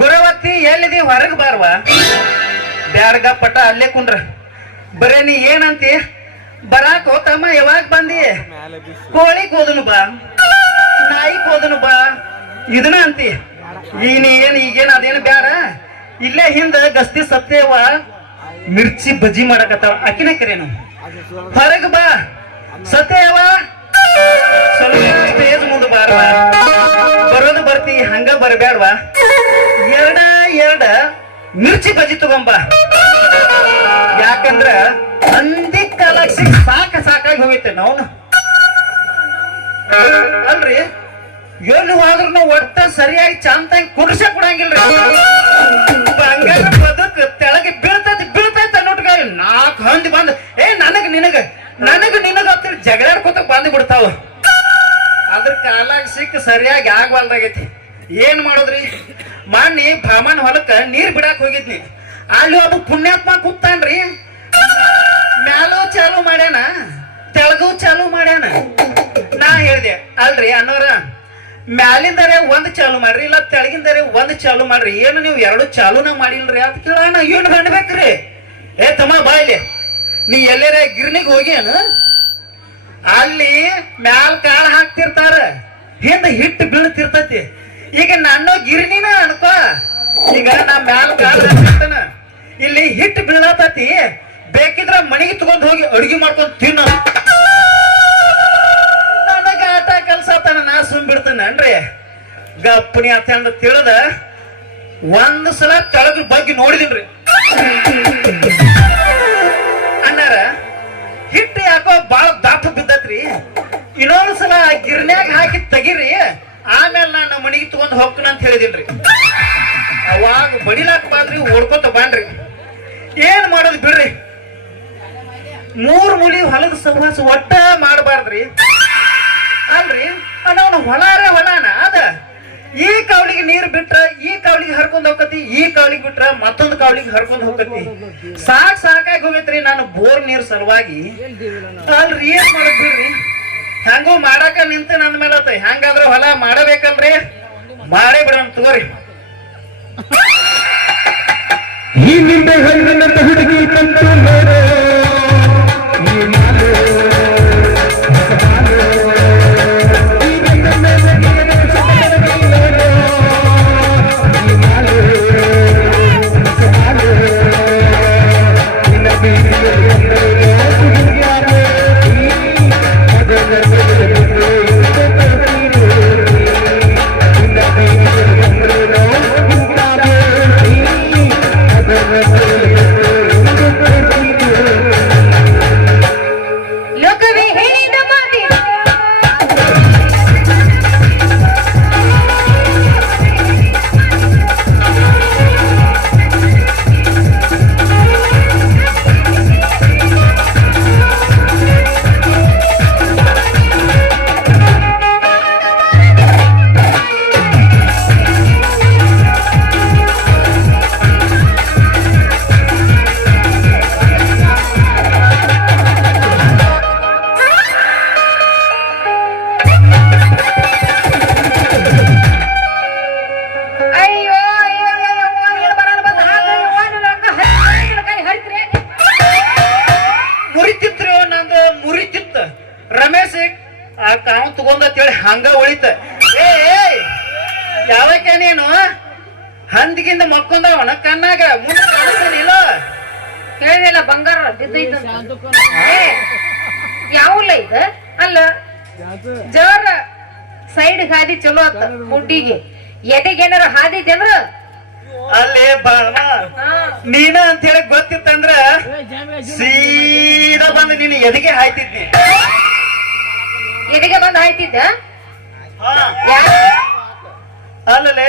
ಗುರವತ್ತಿ ಎಲ್ಲಿದಿ ಹೊರಗೆ ಬಾರ್ವಾ ಬ್ಯಾಡ್ಗ ಪಟ ಅಲ್ಲೇ ಕುಂಡ್ರ ಬರೇ ನೀ ಏನಂತಿ ಬರಾಕ್ ಹೋತಮ್ಮ ಯಾವಾಗ ಬಂದಿ ಕೋಳಿಗ್ ಹೋದನು ಬಾ ನಾಯಿಗ್ ಹೋದನು ಬಾ ಇದನ್ನ ಅಂತಿ ಈಗೇನ್ ಅದೇನು ಬ್ಯಾಡ ಇಲ್ಲೇ ಹಿಂದ ಗಸ್ತಿ ಸತ್ಯವ ಮಿರ್ಚಿ ಬಜ್ಜಿ ಮಾಡಕತ್ತಾವ ಅಕ್ಕಿನ ಕರೇನು ಹೊರಗೆ ಬಾ ಸತ್ಯವ ಸ್ವಲ್ಪ ಸ್ಟೇಜ್ ಮುಂದೆ ಬಾರ್ವಾ ಬರೋದು ಬರ್ತಿ ಹಂಗ ಬರಬೇಡ್ವಾ ಎರಡ ಮಿರ್ಚಿ ಬಜ್ಜಿ ತಗೊಂಬ ಯಾಕಂದ್ರ ಅಂದಿ ಕಾಲಕ್ಕೆ ಸಾಕಾಗಿ ಹೋಗೈತೆ ನಾವು ಅಲ್ರಿ ಎಲ್ಲಿ ಹೋದ್ರು ನಾವು ಒಟ್ಟ ಸರಿಯಾಗಿ ಚಾಂತಾಗಿ ಕುಡಿಸ ಕೊಡಂಗಿಲ್ರಿ ಬಂಗಾರ ಬದುಕ್ ತೆಳಗೆ ಬೀಳ್ತೈತೆ ಅನ್ನೋಟ್ಗ 4 ಹಂದಿ ಬಂದ್ ನನಗ ನಿನಗ ಅಂತ ಜಗಳಾಡ್ಕೊತ ಬಂದ್ ಬಿಡ್ತಾವ ಅದ್ರ ಕಾಲಾಗ ಸಿಕ್ಕ ಸರಿಯಾಗಿ ಆಗ್ವಲ್ದಾಗೈತಿ ಏನ್ ಮಾಡೋದ್ರಿ ಮಾನ್ನಿ ಭಾಮನ್ ಹೊಲಕ್ಕ ನೀರ್ ಬಿಡಾಕ್ ಹೋಗಿದ್ನಿ ಅಲ್ಲಿ ಒಬ್ಬ ಪುಣ್ಯಾತ್ಮ ಕೂತಾನ್ರಿ ಮ್ಯಾಲೂ ಚಾಲು ಮಾಡ್ಯಾನ ತೆಳಗೂ ಚಾಲು ಮಾಡ್ಯಾನ ನಾ ಹೇಳ್ದೆ ಅಲ್ರಿ ಅನ್ನೋರ ಮ್ಯಾಲಿಂದರೆ ಒಂದ್ ಚಾಲು ಮಾಡ್ರಿ ಇಲ್ಲ ತೆಳಗಿಂದರೆ ಒಂದ್ ಚಾಲು ಮಾಡ್ರಿ ಏನು ನೀವು 2 ಚಾಲುನ ಮಾಡಿಲ್ರಿ ಅಂತ ಕೇಳೋಣ ಏನ್ ಗಂಡ್ಬೇಕ್ರಿ ತಮ್ಮ ಬಾಯ್ಲಿ ನೀ ಎಲ್ಲೇರ ಗಿರ್ನಿಗ್ ಹೋಗ್ಯಾನ ಅಲ್ಲಿ ಮ್ಯಾಲ್ ಕಾಳ ಹಾಕ್ತಿರ್ತಾರ ಹಿಂದ ಹಿಟ್ಟು ಬೀಳ್ತಿರ್ತೈತಿ ಈಗ ನನ್ನ ಗಿರ್ನಿನ ಅನ್ಕೋ ಈಗ ನಾ ಮ್ಯಾಲ ಕಾಳ ಹಾಕ್ತಿರ್ತಾನ ಇಲ್ಲಿ ಹಿಟ್ಟು ಬೀಳತತಿ ಬೇಕಿದ್ರ ಮನೆಗೆ ತಗೊಂಡ್ ಹೋಗಿ ಅಡುಗೆ ಮಾಡ್ಕೊಂಡ್ ತಿನ್ನ ನನಗ ಆಟ ಕಲ್ಸತಾನ ನಾ ಸುಮ್ ಬಿಡ್ತಾನನ್ರಿ ಗಪ್ಪನಿ ಅಂತ ತಿಳಿದ ಒಂದ್ ಸಲ ತೆಳಗ ಬಗ್ಗೆ ನೋಡಿದಿನ್ರಿ ಅಣ್ಣಾರ ಹಿಟ್ಟು ಯಾಕೋ ಬಾಳ ದಾಪ ಬಿದ್ದತ್ರಿ ಇನ್ನೊಂದ್ ಸಲ ಗಿರ್ನ್ಯಾಗ ಹಾಕಿ ತೆಗಿರಿ ಆಮೇಲೆ ನಾನು ಮನೆಗೆ ತಗೊಂಡ್ ಹೋಗ್ತೀನಿ ಅಂತ ಹೇಳಿದಿನ್ರಿ ಅವಾಗ ಬಡಿಲಾಕ್ ಬಾದ್ರಿ ಓಡ್ಕೊತ ಬಾನ್ರಿ ಏನ್ ಮಾಡೋದು ಬಿಡ್ರಿ 3 ಮೂಲಿ ಹೊಲದ ಸಹವಾಸ ಒಟ್ಟ ಮಾಡಬಾರ್ದ್ರಿ ಅಲ್ರಿ ಅವನು ಹೊಲಾನ ಅದ ಈ ಕಾವಲಿಗೆ ನೀರ್ ಬಿಟ್ರ ಈ ಕಾವಲಿಗೆ ಹರ್ಕೊಂಡ್ ಹೋಗತಿ ಈ ಕಾವಲಿಗೆ ಬಿಟ್ರ ಮತ್ತೊಂದು ಕಾವಲಿಗೆ ಹರ್ಕೊಂಡ್ ಹೋಗತಿ ಸಾಕಾಗಿ ಹೋಗೈತ್ರಿ ನಾನು ಬೋರ್ ನೀರ್ ಸಲುವಾಗಿ ಅಲ್ರಿ ಏನ್ ಮಾಡಕ್ ಬಿಡ್ರಿ ಹೆಂಗೋ ಮಾಡಾಕ ನಿಂತ ನಂದ ಮೇಲೆ ಆತ ಹೆಂಗಾದ್ರ ಹೊಲ ಮಾಡಬೇಕಲ್ರಿ ಮಾಡೇ ಬಿಡೋಣ ತಗೋರಿ ಈ ನಿಂಬೆ ಹಣ್ಣಿನ ಹುಡುಗಿ ತಂತು ನೋಡು ರಮೇಶ್ ಆ ಕಾವ್ ತಗೊಂಡೇಳಿ ಹಂಗ ಉಳಿತ ಯಾವಕ್ಕೆ ನೀನು ಹಂದಿಗಿಂದ ಮಕ್ಕೊಂದವನ ಕಣ್ಣಾಗ ಮುಂದೆ ಕಾಣಿಸ್ತಾನಿಲ್ಲ ಹೇಳಿಲ್ಲ ಬಂಗಾರ ಯಾವಲ್ಲ ಇದು ಅಲ್ಲ ಜೋರ ಸೈಡ್ ಹಾದಿ ಚಲೋ ಆತ ಮುಡ್ಡಿಗೆ ಎದೆಗೇನಾರ ಹಾದಿದ್ದೆ ಅಂದ್ರ ಅಲ್ಲೇ ಬಾಳ ನೀನ ಅಂತ ಹೇಳಿ ಗೊತ್ತಿತ್ತಂದ್ರ ಸೀದಾ ಬಂದು ನೀನು ಎದೆಗೆ ಹಾಯ್ತಿದ್ನಿ ಎದೆಗೆ ಬಂದ್ ಹಾಯ್ತಿದ್ದ ಅಲ್ಲೇ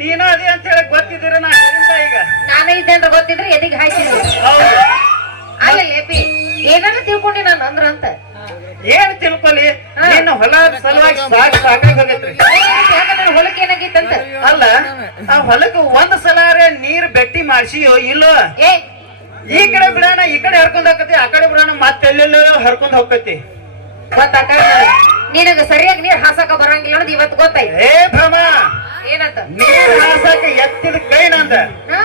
ನೀನ ಅದೇ ಅಂತ ಹೇಳಿ ಗೊತ್ತಿದ್ದೀರ ನಾ ಈಗ ನಾನೇ ಇದ್ದೆ ಅಂತ ಗೊತ್ತಿದ್ರೆ ಎದೆಗೆ ಹಾಯ್ತಿದ್ದೆ ಅಲ್ಲ ಏಪಿ ಏನಾರ ತಿಳ್ಕೊಂಡಿ ನಾನು ಅಂದ್ರ ಅಂತ ಏನ್ ತಿಳ್ಕೊಲಿ ನಿನ್ನ ಹೊಲ ಸಲುವಾಗಿ ಸಾಕಾಗಿ ಹೋಗೈತ್ರಿ ಹೊಲಕ್ಕೆ ಏನಾಗಿತ್ತಂತ ಅಲ್ಲ ಆ ಹೊಲಕ್ಕೆ ಒಂದ್ ಸಲಾರೆ ನೀರ್ ಬೆಟ್ಟಿ ಮಾಡ್ಸಿಯೋ ಇಲ್ಲೋ ಈ ಕಡೆ ಬಿಡೋಣ ಈ ಕಡೆ ಹರ್ಕೊಂಡ್ ಹೋಗತಿ ಆ ಕಡೆ ಬಿಡೋಣ ಮತ್ತೆಲ್ಲೆಲ್ಲೋ ಹರ್ಕೊಂಡ್ ಹೋಗತಿ ನಿನಗ ಸರಿಯಾಗಿ ನೀರ್ ಹಾಸಕ ಬರಂಗಿಲ್ಲ ಅನ್ನೋದು ಇವತ್ತು ಗೊತ್ತಾಯ್ತು ಭ್ರಮ ಏನಂತ ಆತ ನೀರ್ ಹಾಸಕ ಎತ್ತಿದ ಕೈ ನಂದ ಹಾ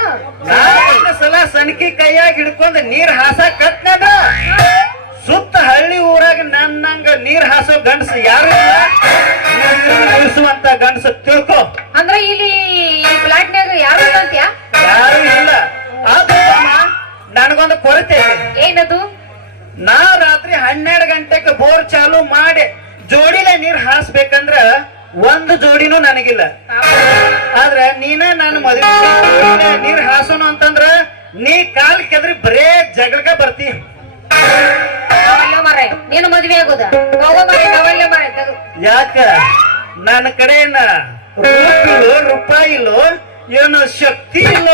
ನಾಲ್ಕು ಸಲ ಸಣಕಿ ಕೈಯಾಗ ಹಿಡ್ಕೊಂಡ್ ನೀರ್ ಹಾಸಕ್ ಕತ್ನಾಗ ಸುತ್ತ ಹಳ್ಳಿ ಊರಾಗ ನನ್ನಂಗ ನೀರ್ ಹಾಸೋ ಗಂಡಸ ಯಾರು ಇಲ್ಲ ಉಳಿಸುವಂತ ಗಂಡಸ ತಿಳ್ಕೊ ಅಂದ್ರ ಇಲ್ಲಿ ಈ ಫ್ಲಾಟ್ನ್ಯಾಗ ಯಾರು ಇಲ್ಲ ಅಂತ್ಯಾ ಯಾರು ಇಲ್ಲ ಅದು ನನಗೊಂದು ಕೊರತೆ ಇದೆ. ಏನದು ನಾ ರಾತ್ರಿ 12 ಗಂಟೆಗೆ ಬೋರ್ ಚಾಲು ಮಾಡಿ ಜೋಡಿಲೆ ನೀರ್ ಹಾಸ್ಬೇಕಂದ್ರ ಒಂದು ಜೋಡಿನೂ ನನಗಿಲ್ಲ. ಆದ್ರೆ ನೀನ ನಾನು ಮದುವೆ ನೀರ್ ಹಾಸೋನು ಅಂತಂದ್ರ ನೀ ಕಾಲ್ ಕೆದ್ರಿ ಬರೇ ಜಗಳಕ ಬರ್ತಿ. ನಾವಲ್ಲ ಮಾರ್ರೆ ನೀನು ಮದ್ವೆ ಆಗೋದ ಹೋಗೋ ಮಾರ್ರೆ ನಾವಲ್ಲ ಮಾರ್ರೆ ಯಾಕ ನನ್ನ ಕಡೆ ರೂಪಿಲು ರೂಪಾಯಿ ಇಲ್ಲೋ ಏನು ಶಕ್ತಿ ಇಲ್ಲೋ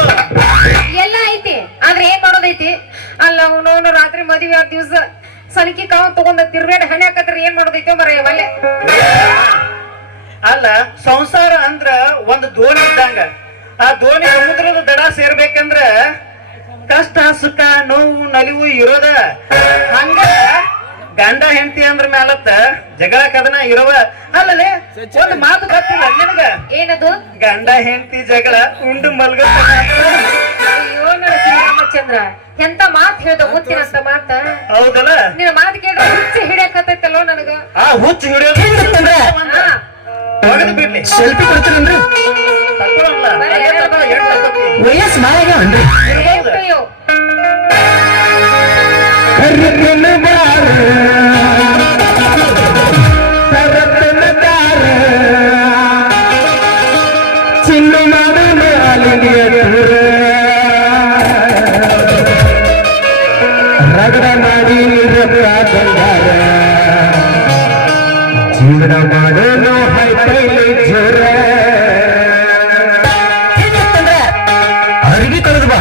ಎಲ್ಲ ಐತಿ ಆದ್ರೆ ಏನ್ ಮಾಡೋದೈತಿ ಅಲ್ಲ ಅವನವನು ರಾತ್ರಿ ಮದ್ವೆ ಆದ ದಿವ್ಸ ಸನಕಿ ಕಾವ ತಗೊಂಡ ತಿರ್ಬೇಡ ಹಣೆ ಹಾಕತ್ರ ಏನ್ ಮಾಡೋದೈತಿ ಮರ ಒಳ್ಳೆ ಅಲ್ಲ ಸಂಸಾರ ಅಂದ್ರ ಒಂದು ದೋಣಿ ಇದ್ದಂಗ ಆ ದೋಣಿ ಸಮುದ್ರದ ದಡ ಸೇರ್ಬೇಕಂದ್ರ ಕಷ್ಟ ಸುಖ ನೋವು ನಲಿವು ಇರೋದ ಹಂಗ ಗಂಡ ಹೆಂಡತಿ ಅಂದ್ರ ಮ್ಯಾಲತ್ತ ಜಗಳ ಕದನ ಇರೋವ ಅಲ್ಲಲೇ ಒಂದು ಮಾತು ಗೊತ್ತಿಲ್ಲ ನಿನಗ ಏನದು ಗಂಡ ಹೆಂಡತಿ ಜಗಳ ಉಂಡು ಮಲ್ಗ ಅಯ್ಯೋ ನನ್ನ ಶ್ರೀರಾಮಚಂದ್ರ ಎಂತ ಮಾತ್ ಹೇಳ್ದ ಮುತ್ತಿನಂತ ಮಾತ ಹೌದಲ್ಲ ನಿನ್ನ ಮಾತು ಕೇಳಿದ್ರೆ ಹುಚ್ಚಿ ಹಿಡಿಯಕತ್ತೈತಲ್ಲೋ ನನಗ ಆ ಹುಚ್ಚು ಹಿಡಿಯೋದು ಹಾ ಹೊಡೆದು ಬಿಡ್ಲಿ ಸೆಲ್ಫಿ ಕೊಡ್ತೀರನ್ರಿ ತಕ್ಕೊಳಲ್ಲ ವಯಸ್ಸು ಮಾಯಾಗ ಅನ್ರಿ ಅಯ್ಯೋ ಕರ್ರನ ಬಾರ ಕರ್ರನ ದಾರ ಚಿನ್ನ ಮಾಡ ಅಲಿಗೆ ರಗಡ ಮಾಡಿ ಬಂಗಾರ ಜೀವನ ಮಾಡೋನು ಹೈಪೈಲಿ ಜೋರ ಅರಿವಿ ಕಳೆದು ಬಾ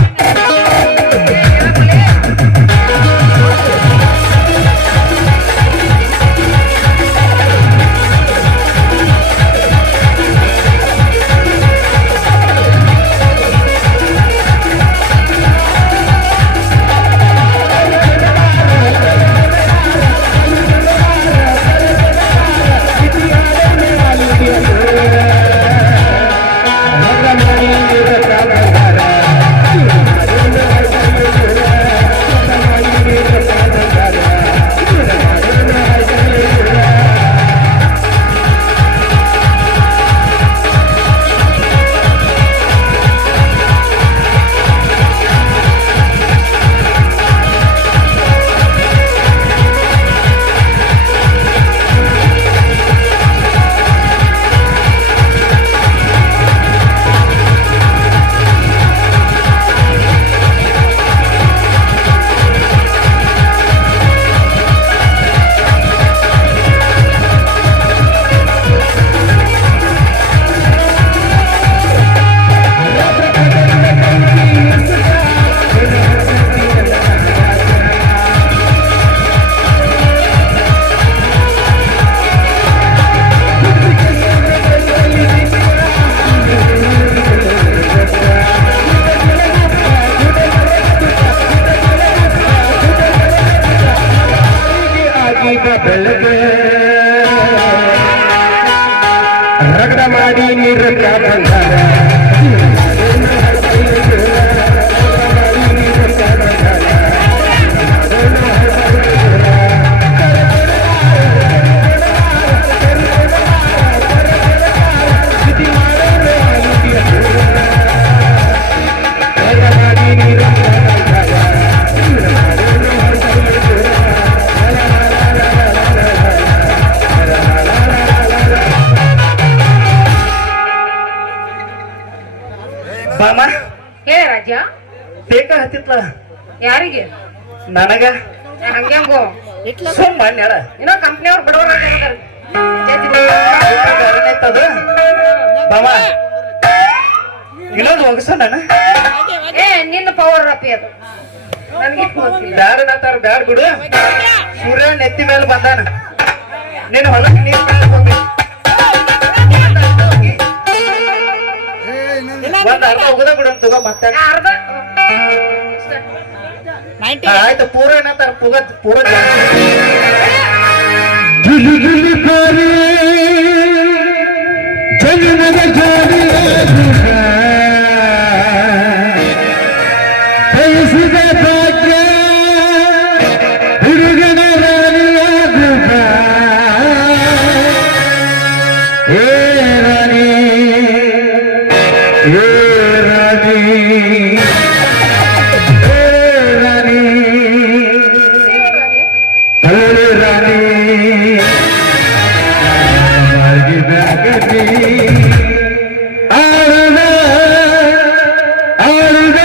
ಬೆಳಗ್ಗೆ ರಗಡ ಮಾಡಿ ನೀರು ಬಂಗಾರ ಬಾಮ ಹೇ ರಾಜ ಬೇಕ ಹತ್ತಿತ್ಲ ಯಾರಿಗೆ ನನಗ ಹಂಗ್ಯಾಂಗೋ ಸುಮ್ಮ ಹೇಳ ಏನೋ ಕಂಪ್ನಿಯವ್ರು ಬಡವರ ಅದು ಬಾಮ ಇನ್ನೊಂದು ಹೋಗಸ ನಾನು ಏ ನಿನ್ನ ಪವರ್ ಅಪ್ಪಿ ಅದು ನನಗೆ ಗೊತ್ತಿಲ್ಲ ಬ್ಯಾಡ ನಾತಾರ ಬ್ಯಾಡ ಬಿಡು ಸೂರ್ಯ ನೆತ್ತಿ ಮೇಲೆ ಬಂದಾನ ನೀನು ಹೊಲಕ್ಕೆ ನೀರು ಒಂದ್ ಅರ್ಧ ಹೋಗದ ಬಿಡು ತಗೋ ಮತ್ತೆ ಅರ್ಧ ಆಯ್ತು ಪೂರ ಏನಂತಾರ ಪೂರ ಗಿಲಿ ಗಿಲಿ ಕೋರಿ ಜನ್ಮದ ಜೋಡಿ ಏ ರಾಣಿ ಏ ರಾಣಿ ಹಳೆ ರಾಣಿ ಆಗಿದಾಗಲಿ ಆಡದ ಆಡದ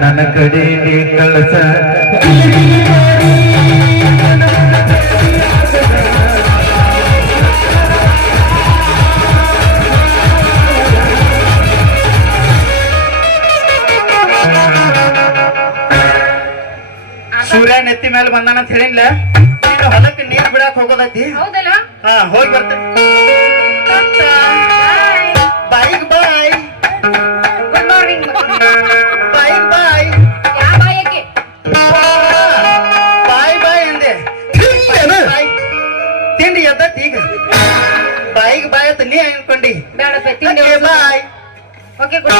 ನನ್ನ ಕಡೆಗೆ ಕಳಸ ಸೂರ್ಯ ನೆತ್ತಿ ಮೇಲೆ ಬಂದಾನ ಅಂತ ಹೇಳಿಲ್ಲ ನೀನು ಹೊಲಕ್ಕೆ ನೀರ್ ಬಿಡಾಕ್ ಹೋಗೋದೈತಿ ಹೌದಲ್ಲ ಹಾ ಹೋಗಿ ಬರ್ತೇನೆ ಬಾಯಿಗ್ ಬಾಯ್ ಗುಡ್ ಮಾರ್ನಿಂಗ್ ಬಾಯಿಗ್ ಬಾಯ್ ಯಾವ ಬಾಯಕ್ಕೆ ಬಾಯ್ ಬಾಯ್ ಅಂದೆ ಬಾಯ್. ತಿಂಡಿ ಎದ್ದತ್ ಈಗ ಬಾಯಿಗ್ ಬಾಯ್ ಅಂತ ನೀ ಅನ್ಕೊಂಡಿ ಬೇಡಪ್ಪ ತಿಂಡಿ ಬಾಯ್ ಓಕೆ ಗುಡ್